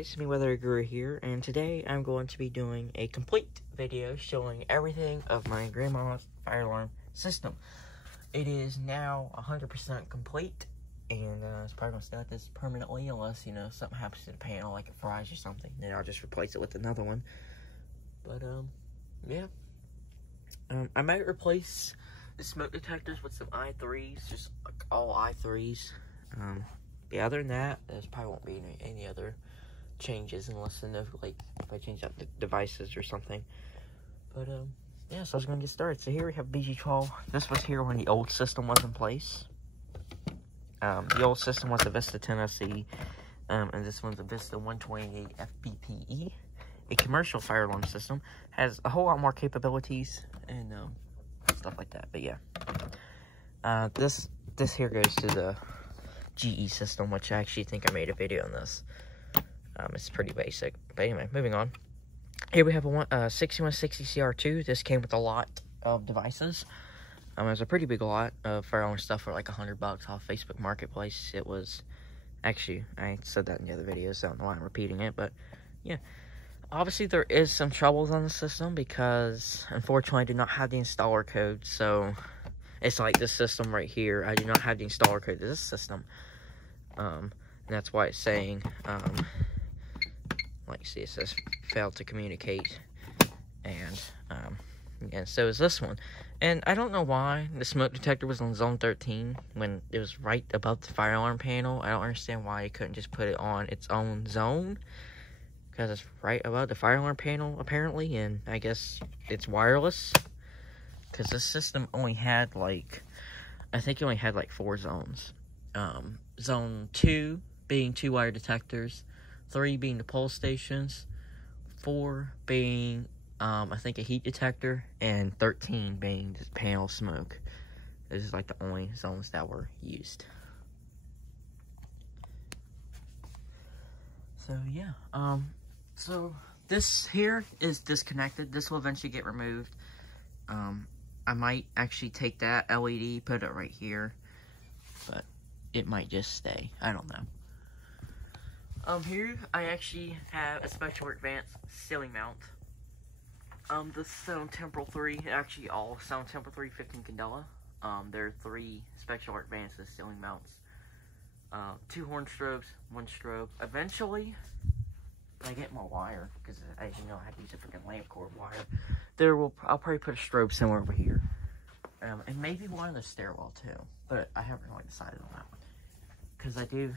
guys, me Weather Guru here, and today I'm going to be doing a complete video showing everything of my grandma's fire alarm system. It is now 100% complete, and it's probably going to stay like this permanently unless, you know, something happens to the panel, like it fries or something. Then I'll just replace it with another one. But, yeah. I might replace the smoke detectors with some i3s, just like all i3s. Yeah, other than that, there probably won't be any other changes unless like if I change out the devices or something. But yeah, so I was gonna get started. So here we have BG12. This was here when the old system was in place. The old system was the Vista 10SE, and this one's a Vista 128 FBPE. A commercial fire alarm system, has a whole lot more capabilities and stuff like that. But yeah, this here goes to the GE system, which I actually think I made a video on this. It's pretty basic. But anyway, moving on. Here we have a 6160 CR2. This came with a lot of devices. It was a pretty big lot of fire alarm stuff for like $100 off Facebook Marketplace. It was, actually, I said that in the other videos, so I don't know why I'm repeating it, but yeah. Obviously, there is some troubles on the system because, unfortunately, I do not have the installer code, so it's like this system right here. I do not have the installer code to this system. And that's why it's saying, like you see, it says failed to communicate. And so is this one. And I don't know why the smoke detector was on zone 13 when it was right above the fire alarm panel. I don't understand why you couldn't just put it on its own zone, because it's right above the fire alarm panel, apparently, and I guess it's wireless. Because this system only had, like, I think it only had, like, 4 zones. Zone 2 being 2 wire detectors, 3 being the pulse stations, 4 being, I think, a heat detector, and 13 being this panel smoke. This is, like, the only zones that were used. So, yeah, so this here is disconnected. This will eventually get removed. I might actually take that LED, put it right here, but it might just stay. I don't know. Here I actually have a Special Advanced ceiling mount. The Sound Temporal 3, actually all Sound Temporal 3 15 candela. There are 3 Special Advanced ceiling mounts. 2 horn strobes, 1 strobe. Eventually, when I get more wire, because as you know, I have to use a freaking lamp cord wire. I'll probably put a strobe somewhere over here, and maybe one in the stairwell too. But I haven't really decided on that one, because I do.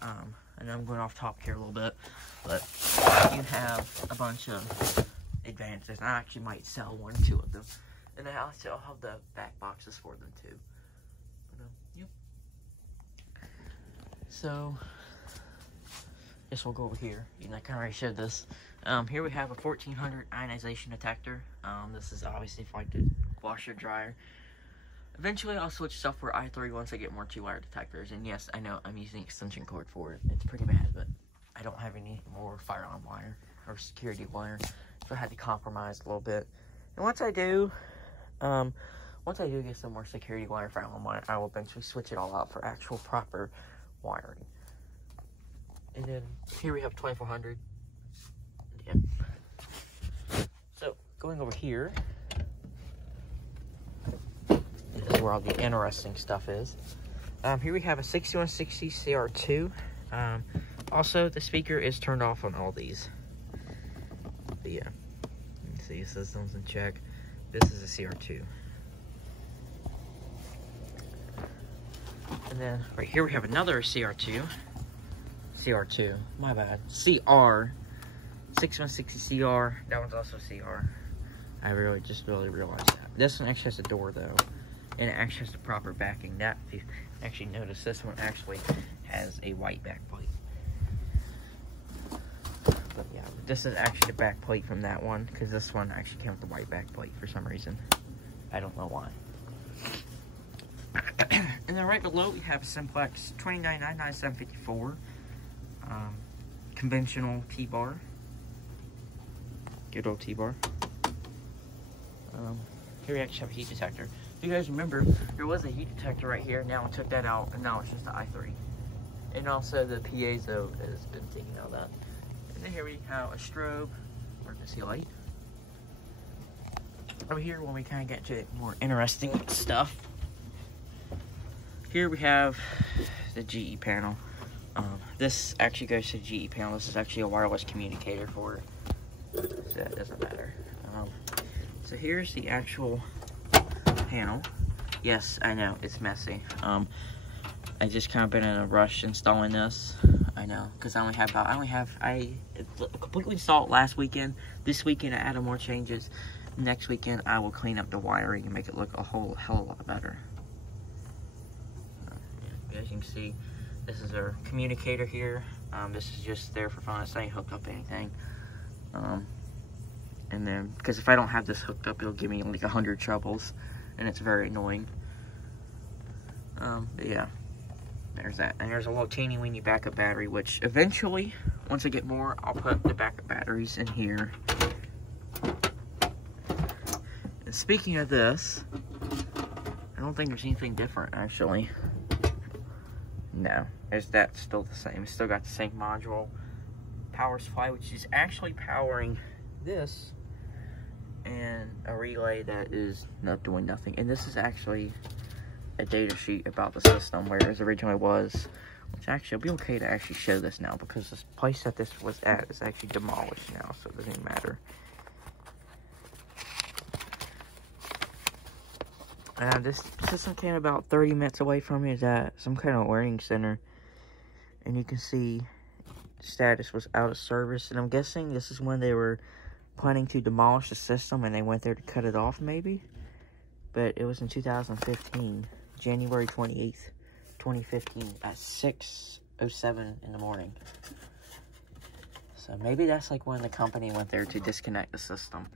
I know I'm going off topic here a little bit, but you have a bunch of advances. I actually might sell 1 or 2 of them, and then I'll have the back boxes for them too. But, yep. So, guess we'll go over here. You know, I kind of already showed this. Here we have a 1400 ionization detector. This is obviously for like the washer dryer. Eventually, I'll switch stuff for i3 once I get more 2-wire detectors. And yes, I know I'm using extension cord for it. It's pretty bad, but I don't have any more fire alarm wire or security wire, so I had to compromise a little bit. And once I do get some more security wire, fire alarm wire, I will eventually switch it all out for actual proper wiring. And then here we have 2400. Yeah. So going over here, this is where all the interesting stuff is. Here we have a 6160 CR2. Also, the speaker is turned off on all these. But yeah, you can see system's in check. This is a CR2. And then right here we have another CR2. My bad. CR. 6160 CR. That one's also CR. I really realized that. This one actually has a door though, and it actually has the proper backing. That, if you actually notice, this one actually has a white back plate. But yeah, this is actually the back plate from that one, because this one actually came with the white back plate for some reason. I don't know why. And then right below we have a Simplex 2999754 conventional T-bar. Good old T-bar. Here we actually have a heat detector. If you guys remember, there was a heat detector right here. Now I took that out, and now it's just the i3. And also the piezo has been taken out of that. And then here we have a strobe, emergency light. Over here, when we kind of get to more interesting stuff, here we have the GE panel. This actually goes to the GE panel. This is actually a wireless communicator for it, so that doesn't matter. So here's the actual panel. Yes, I know, it's messy. I just kind of been in a rush installing this. I know, because I completely installed last weekend. This weekend I added more changes. Next weekend I will clean up the wiring and make it look a whole hell of a lot better. As you can see, this is our communicator here. This is just there for fun. It's not hooked up to anything. And then, because if I don't have this hooked up, it'll give me like 100 troubles, and it's very annoying. But yeah, there's that. And there's a little teeny weeny backup battery, which eventually, once I get more, I'll put the backup batteries in here. And speaking of this, I don't think there's anything different, actually. No, that's still the same. It's still got the same module power supply, which is actually powering this, and a relay that is not doing nothing. And this is actually a data sheet about the system, whereas originally was, which actually will be okay to actually show this now, because this place that this was at is actually demolished now, so it doesn't even matter. This system came about 30 minutes away from me. Is at some kind of learning center, and you can see status was out of service, and I'm guessing this is when they were planning to demolish the system and they went there to cut it off, maybe. But it was in 2015, January 28th, 2015 at 6:07 in the morning. So maybe that's like when the company went there to disconnect the system.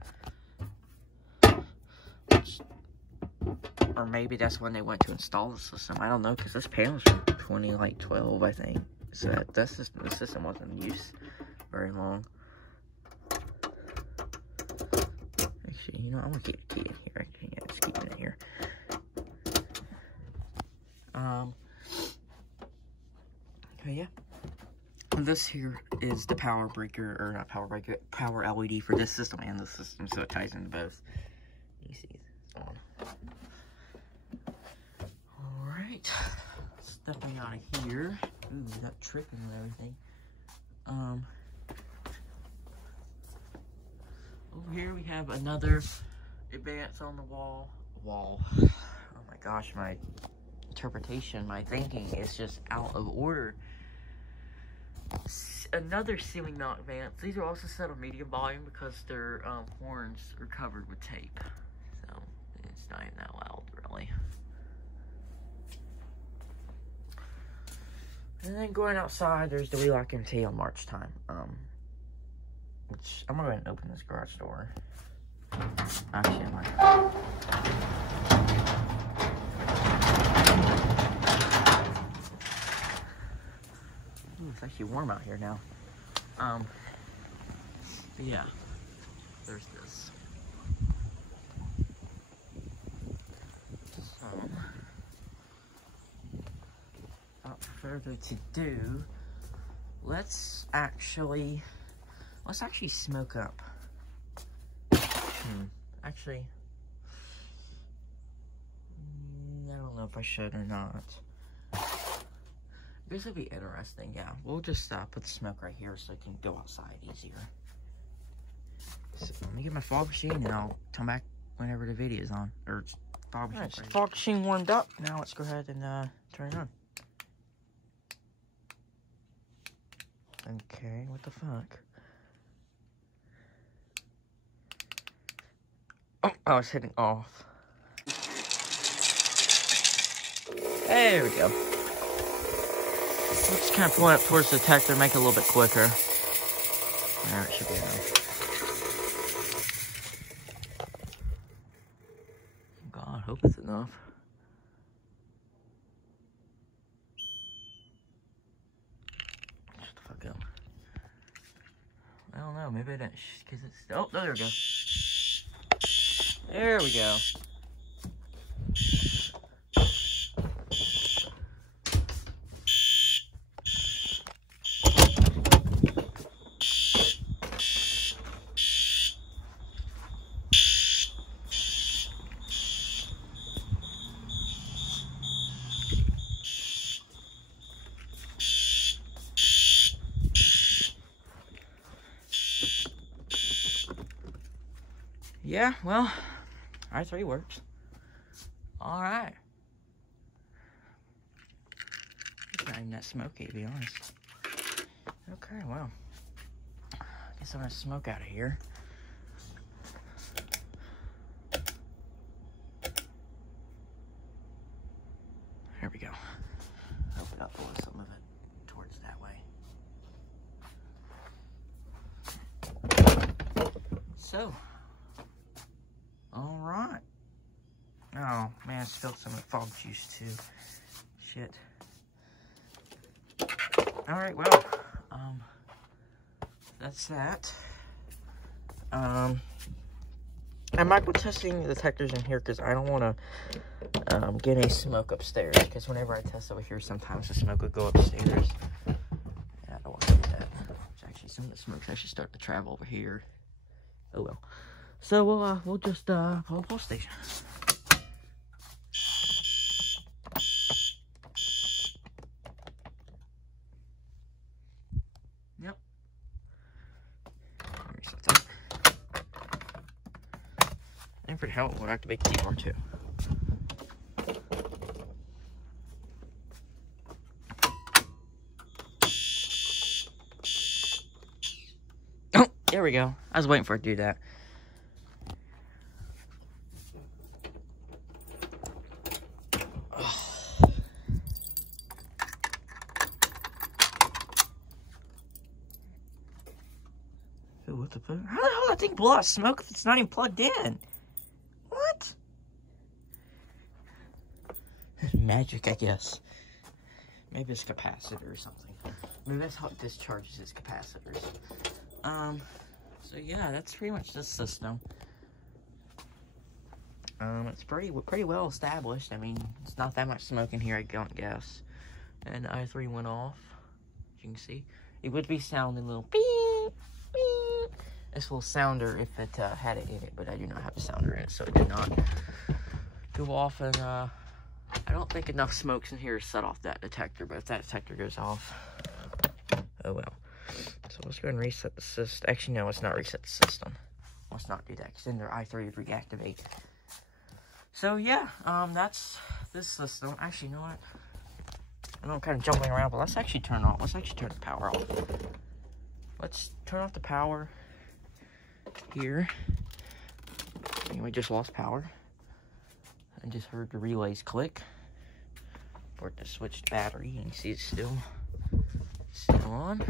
Or maybe that's when they went to install the system. I don't know, because this panel's from 2012, I think. So the system wasn't in use very long. Actually, you know, I'm gonna keep the key in here. Actually, yeah, just keep it in here. Okay, yeah. This here is the power breaker, or not power breaker, power LED for this system and this system, so it ties into both. You see it's on. Alright, stepping out of here. Ooh, that tripping and everything. Over here we have another advance on the wall. Oh my gosh, my interpretation, my thinking is just out of order. Another ceiling mount advance. These are also set on medium volume because their horns are covered with tape. So it's not even that loud, really. And then going outside, there's the Wheelock MT on March time. Which I'm gonna go ahead and open this garage door. Actually, I might. Ooh, it's actually warm out here now. But yeah, there's this. Without further to do, let's actually smoke up. Actually, I don't know if I should or not. This would be interesting, yeah. We'll just put the smoke right here so I can go outside easier. So let me get my fog machine and I'll come back whenever the video is on. Or fog machine. Alright, fog machine warmed up. Now let's go ahead and turn it on. Okay, what the fuck? Oh, I was hitting off. There we go. Let's kind of pull it up towards the detector, make it a little bit quicker. There, it should be enough. God, I hope it's enough. Shut the fuck up. I don't know, maybe I didn't, because it's, oh, there we go. There we go. yeah, well, i3 works. Alright. It's not even that smoky, to be honest. Okay, well, I guess I'm gonna smoke out of here. There we go. Open up some of it towards that way. So, all right. Oh man, I spilled some of the fog juice too. Shit. All right, well, that's that. I might be testing the detectors in here because I don't want to get any smoke upstairs. Because whenever I test over here, sometimes the smoke would go upstairs. Yeah, I don't want to do that. It's actually, some of the smoke's actually starting to travel over here. Oh well. So we'll just call the police station. Yep. And for the hell, we'll activate the keyboard too. Oh, there we go. I was waiting for it to do that. What the fuck? How the hell does that thing blow out smoke if it's not even plugged in? What? Magic, I guess. Maybe it's capacitor or something. Maybe that's how it discharges its capacitors. So yeah, that's pretty much this system. It's pretty well established. I mean, it's not that much smoke in here, I don't guess. And i3 went off, as you can see. It would be sounding a little beep, beep. This little sounder if it had it in it, but I do not have a sounder in it, so it did not go off. And I don't think enough smoke's in here to set off that detector, but if that detector goes off, oh well. So let's go ahead and reset the system. Actually, no, let's not reset the system. Let's not do that, because then their i3 would reactivate. So yeah, that's this system. Actually, you know what? I know I'm kind of jumping around, but let's actually turn the power off. Let's turn off the power here. We just lost power. I just heard the relays click for it to switch to battery, and you see it's still on.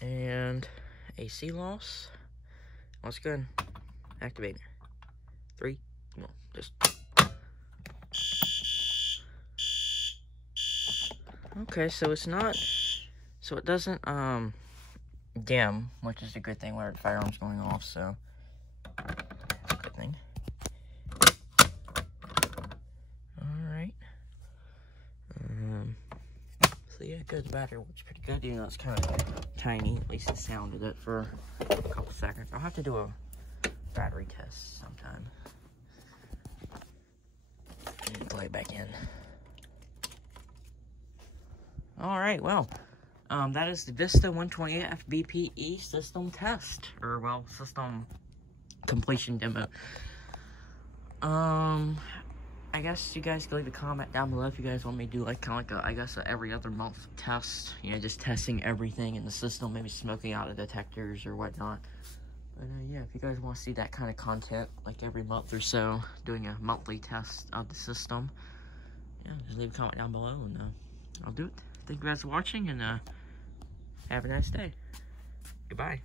And AC loss. Let's go ahead and activate it. 3, well, just. Okay, so it's not, so it doesn't dim, which is a good thing where the firearm's going off, so good thing. Alright. So yeah, good. The battery works pretty good, even though it's kind of tiny. At least it sounded it for a couple seconds. I'll have to do a battery test sometime. And plug it back in. Alright, well, that is the Vista 128 FBPE system test, or, well, system completion demo. I guess you guys can leave a comment down below if you guys want me to do, like, kind of like a, I guess, a every other month test, you know, just testing everything in the system, maybe smoking out of detectors or whatnot. But, yeah, if you guys want to see that kind of content, like every month or so, doing a monthly test of the system, yeah, just leave a comment down below, and I'll do it. Thank you guys for watching, and have a nice day. Goodbye.